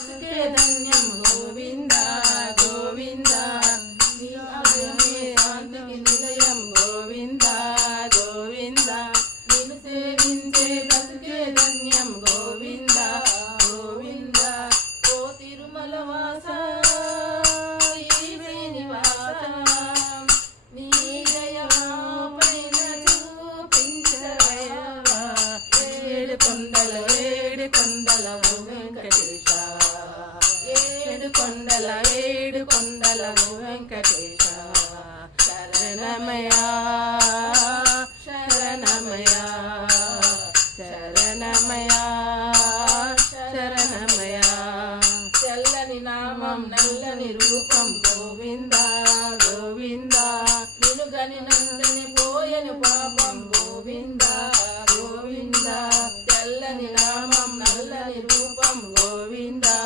ధన్యం గోవింద గోవింద నీ అభయమే శాంతికి నిలయం గోవింద గోవింద నిన్ను సేవించే బ్రతుకే ధన్యం గోవింద గోవింద ఓ తిరుమల వాస శ్రీనివాస నీ దయపైన చూపించవయ్యా ఏడు కొండల వెంకటేశ ఏడు కొండల వెంకటేశ శరణమయా శరణమయా శరణమయా శరణమయా తెల్లని నామం నల్లని రూపం గోవింద గోవింద నిలుగని నందని పోయని పాపం గోవింద గోవింద తెల్లని నామం